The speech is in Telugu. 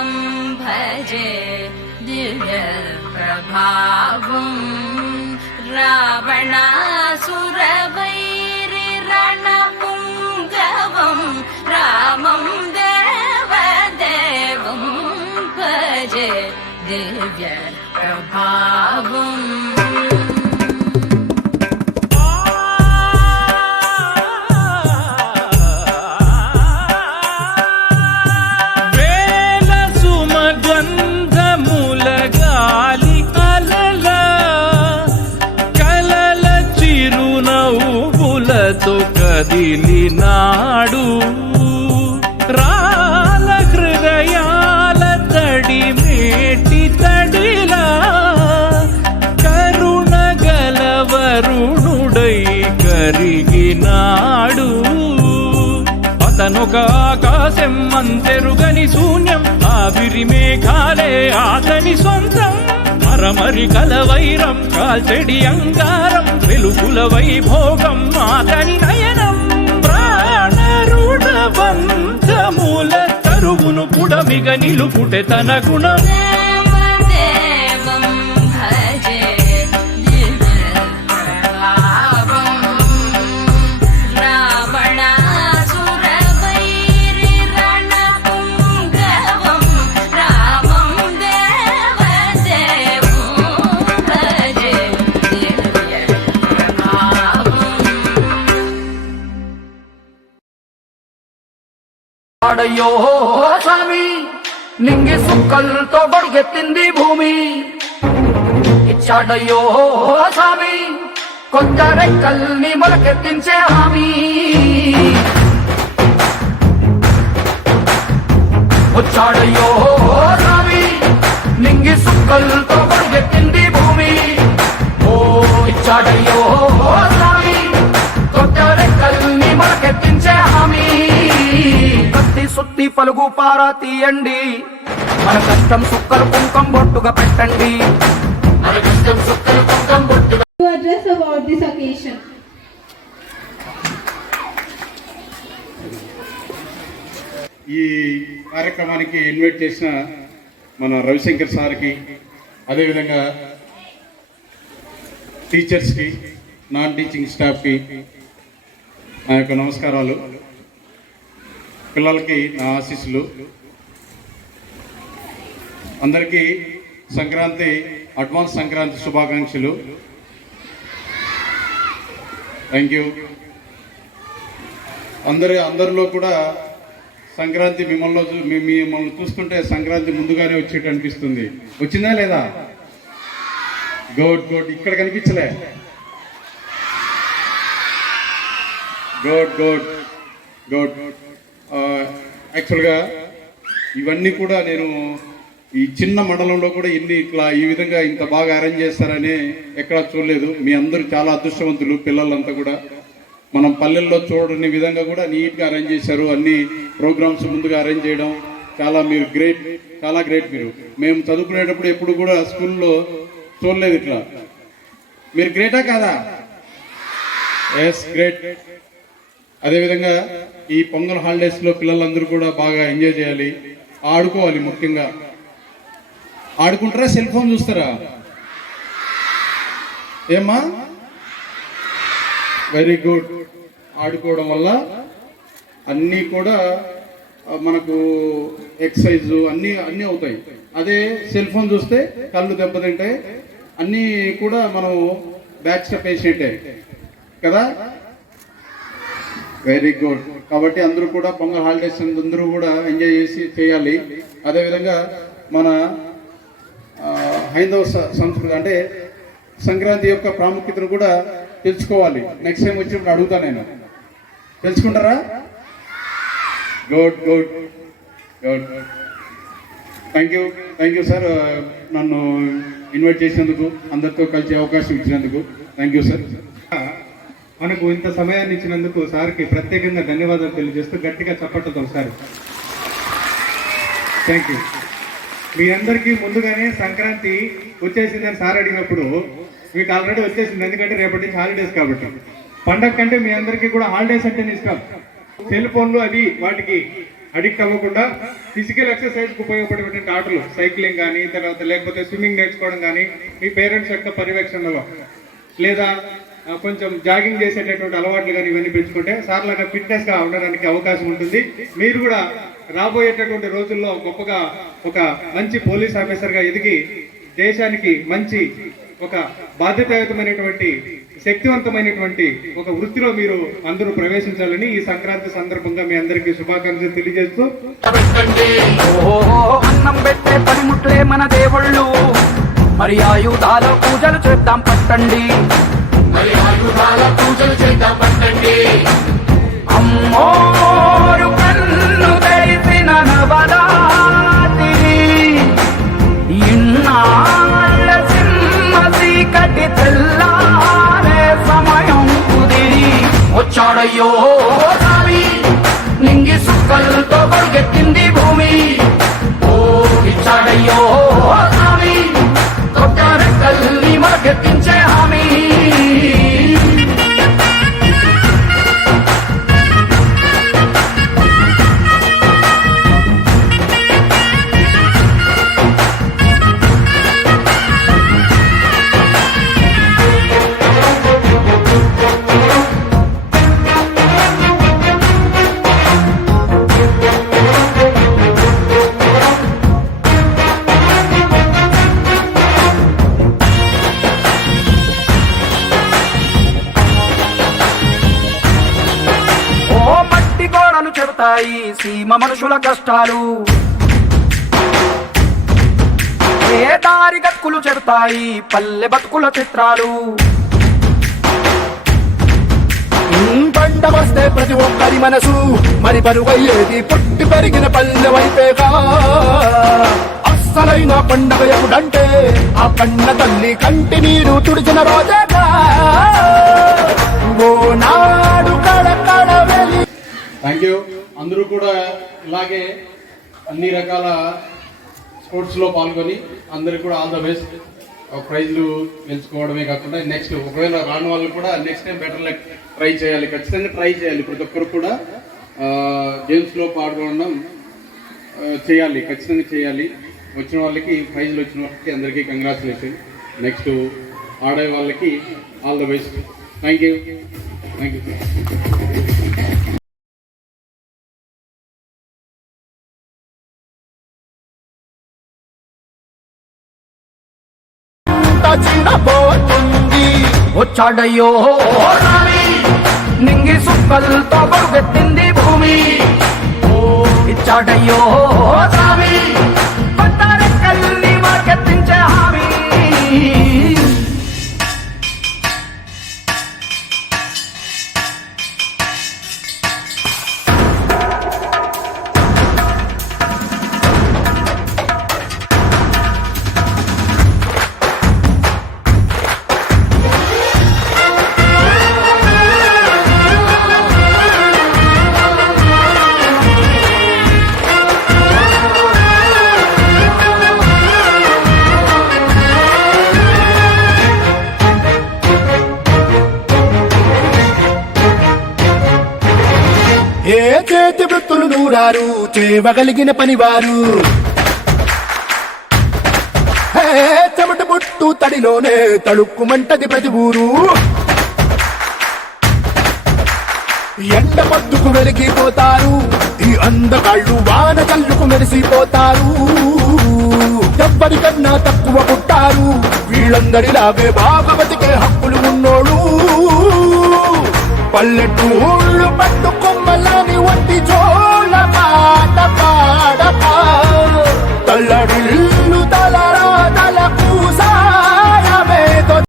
देवं भजे दिव्यप्रभावं रावणासुरवैरिरणपुङ्गवं रामं देवदेवं भजे दिव्यप्रभावम् కదిలినాడు రాల హృదయాల తడి మేటి తడిలా కరుణ గలవరుణుడై కరిగినాడు. అతనొక ఆకాశం అంతెరుగని శూన్యం, ఆవిరి మేఘాలే అతని సొంతం. మరమరి కలవైరం కాల్చెడి అంగారం, వెలుగుల వైభోగం అతని నయనం. ప్రాణరుణవంతముల తరువును పుడమిగ నిలుపుటె తన గుణం. అయ్యో స్వామి నింగి సుక్కలతో బడిగెత్తింది భూమి, ఇచ్చాడయ్యో స్వామి కొత్త రెక్కల్ని మొలకెత్తించే హామీ. వచ్చాడయ్యో స్వామి నింగి సుక్కలతో బడిగెత్తింది భూమి, ఓ ఇచ్చాడయ్యో స్వామి కొత్త రెక్కల్ని మొలకెత్తించే హామీ. కత్తి సుత్తి పలుగు పారా తీయండి, మన కష్టం సుక్కలు కుంకం బొట్టుగా పెట్టండి, మన కష్టం సుక్కలు కుంకం బొట్టుగా. To address about this occasion. ఈ కార్యక్రమానికి ఇన్వైట్ చేసిన మన రవిశంకర్ సార్కి, అదేవిధంగా టీచర్స్కి, నాన్ టీచింగ్ స్టాఫ్కి నా యొక్క నమస్కారాలు. పిల్లలకి నా ఆశీస్సులు. అందరికీ సంక్రాంతి అడ్వాన్స్ సంక్రాంతి శుభాకాంక్షలు. Thank you. అందరిలో కూడా సంక్రాంతి మిమ్మల్ని చూస్తుంటే సంక్రాంతి ముందుగానే వచ్చేట్టు అనిపిస్తుంది. వచ్చిందా లేదా? Good good. ఇక్కడ కనిపించలే. Good good good. యాక్చువల్గా ఇవన్నీ కూడా నేను ఈ చిన్న మండలంలో కూడా ఇట్లా ఈ విధంగా ఇంత బాగా అరేంజ్ చేస్తారని ఎక్కడా చూడలేదు. మీ అందరూ చాలా అదృష్టవంతులు. పిల్లలంతా కూడా మనం పల్లెల్లో చూడని విధంగా కూడా నీట్గా అరేంజ్ చేశారు. అన్ని ప్రోగ్రామ్స్ ముందుగా అరేంజ్ చేయడం మీరు గ్రేట్, చాలా గ్రేట్. మేము చదువుకునేటప్పుడు ఎప్పుడు కూడా స్కూల్లో చూడలేదు ఇట్లా. మీరు గ్రేటా కాదా? Yes, great. అదేవిధంగా ఈ పొంగల్ హాలిడేస్లో పిల్లలందరూ కూడా బాగా ఎంజాయ్ చేయాలి, ఆడుకోవాలి. ముఖ్యంగా ఆడుకుంటారా, సెల్ ఫోన్ చూస్తారా? ఏమ్మా? Very good. ఆడుకోవడం వల్ల అన్నీ కూడా మనకు ఎక్సర్సైజ్ అన్నీ అవుతాయి. అదే సెల్ ఫోన్ చూస్తే కళ్ళు దెబ్బతింటాయి, అన్నీ కూడా మనం బ్యాక్ స్టెప్ వేసినట్టే కదా. Very good. కాబట్టి అందరూ కూడా పొంగల్ హాలిడేస్ అందరూ కూడా ఎంజాయ్ చేయాలి. అదేవిధంగా మన హైందవ సంస్కృతి అంటే సంక్రాంతి యొక్క ప్రాముఖ్యతను కూడా తెలుసుకోవాలి. నెక్స్ట్ టైం వచ్చినప్పుడు అడుగుతా నేను. తెలుసుకుంటారా? Good good good. Thank you sir, నన్ను ఇన్వైట్ చేసినందుకు, అందరితో కలిసే అవకాశం ఇచ్చినందుకు థ్యాంక్ యూ సార్. మనకు ఇంత సమయాన్ని ఇచ్చినందుకు సార్కి ప్రత్యేకంగా ధన్యవాదాలు తెలియజేస్తూ గట్టిగా చప్పట్లతో సార్ థ్యాంక్ యూ. మీ అందరికీ ముందుగానే సంక్రాంతి వచ్చేసిందని సార్ అడిగినప్పుడు మీకు ఆల్రెడీ వచ్చేసింది, ఎందుకంటే రేపటి నుంచి హాలిడేస్ కాబట్టి. పండగ కంటే మీ అందరికీ కూడా హాలిడేస్ అంటేనే ఇష్టం. సెల్ ఫోన్లు అవి వాటికి అడిక్ట్ అవ్వకుండా ఫిజికల్ ఎక్సర్సైజ్కి ఉపయోగపడేటువంటి ఆటలు, సైక్లింగ్ కానీ, తర్వాత లేకపోతే స్విమ్మింగ్ నేర్చుకోవడం కానీ, మీ పేరెంట్స్ యొక్క పర్యవేక్షణలో లేదా కొంచెం జాగింగ్ చేసేటటువంటి అలవాట్లు కానీ ఇవన్నీ పెంచుకుంటే సార్లాగా ఫిట్నెస్గా ఉండడానికి అవకాశం ఉంటుంది. మీరు కూడా రాబోయేటటువంటి రోజుల్లో గొప్పగా ఒక మంచి పోలీస్ ఆఫీసర్గా ఎదిగి దేశానికి మంచి ఒక బాధ్యతాయుతమైనటువంటి శక్తివంతమైనటువంటి ఒక వృత్తిలో మీరు అందరూ ప్రవేశించాలని ఈ సంక్రాంతి సందర్భంగా మీ అందరికీ శుభాకాంక్షలు తెలియజేస్తూ, అన్నం పెట్టే పనిముట్లే మన దేవుళ్ళు, మరి ఆయుధాల పూజలు చేద్దాం పట్టండి, మరి ఆయుధాల పూజలు చేద్దాం పట్టండి. అమ్మోరు కన్ను తెరిసిన నవరాత్రి, ఇన్నాళ్ళ సింహ చీకటి తెల్లారే సమయం కుదిరి వచ్చాడయ్యో స్వామి, నింగి సుక్కలతో పరిగెత్తింది భూమి. ఓ ఇచ్చాడయ్యో స్వామి, కొత్త రెక్కల్ని మరకెత్తించే హామీ. చెబుతాయి సీమ మనుషుల కష్టాలు, ఏ దారి గక్కులు చెబుతాయి పల్లె బతుకుల చిత్రాలు. పంట వస్తే ప్రతి ఒక్కరి మనసు మరి పరువయ్యేది పుట్టి పెరిగిన పల్లె వైపేగా. అస్సలైన పండగ ఎప్పుడంటే ఆ కన్న తల్లి కంటి నీరు తుడిచిన రోజేగా. ఓ నాడు కళ వెళ్ళి. Thank you. అందరూ కూడా ఇలాగే అన్ని రకాల స్పోర్ట్స్లో పాల్గొని అందరికి కూడా ఆల్ ద బెస్ట్. ప్రైజ్లు గెలుచుకోవడమే కాకుండా నెక్స్ట్ ఒకవేళ రాని వాళ్ళు కూడా next time better like try చేయాలి, ఖచ్చితంగా ట్రై చేయాలి. ప్రతి ఒక్కరు కూడా గేమ్స్లో పాల్గొనడం చేయాలి, ఖచ్చితంగా చేయాలి. వచ్చిన వాళ్ళకి ప్రైజ్లు వచ్చిన వాళ్ళకి అందరికీ కంగ్రాచులేషన్. నెక్స్ట్ ఆడే వాళ్ళకి all the best. Thank you. Thank you. వచ్చాడయ్యో స్వామి, నింగి సుక్కలతో పరిగెత్తింది భూమి. ఇచ్చాడయ్యో స్వామి, కొత్త రెక్కల్ని మరకెత్తించే హామీ. ఏ చేతి వృత్తులు నూరారు చేయగలిగిన పనివారు, చెమట పుట్టు తడిలోనే తడుక్కుమంటది ప్రతి ఊరు. ఎండ పొద్దుకు వెలిగిపోతారు, ఈ అందగాళ్ళు వాన కళ్ళుకు మెరిసిపోతారు. ఎవ్వరికన్నా తక్కువ పుట్టారు, వీళ్ళందరిలాగే బాగా బతికే హక్కులు ఉన్నోడు. పల్లెటూళ్ళు పట్టుకొమ్మలా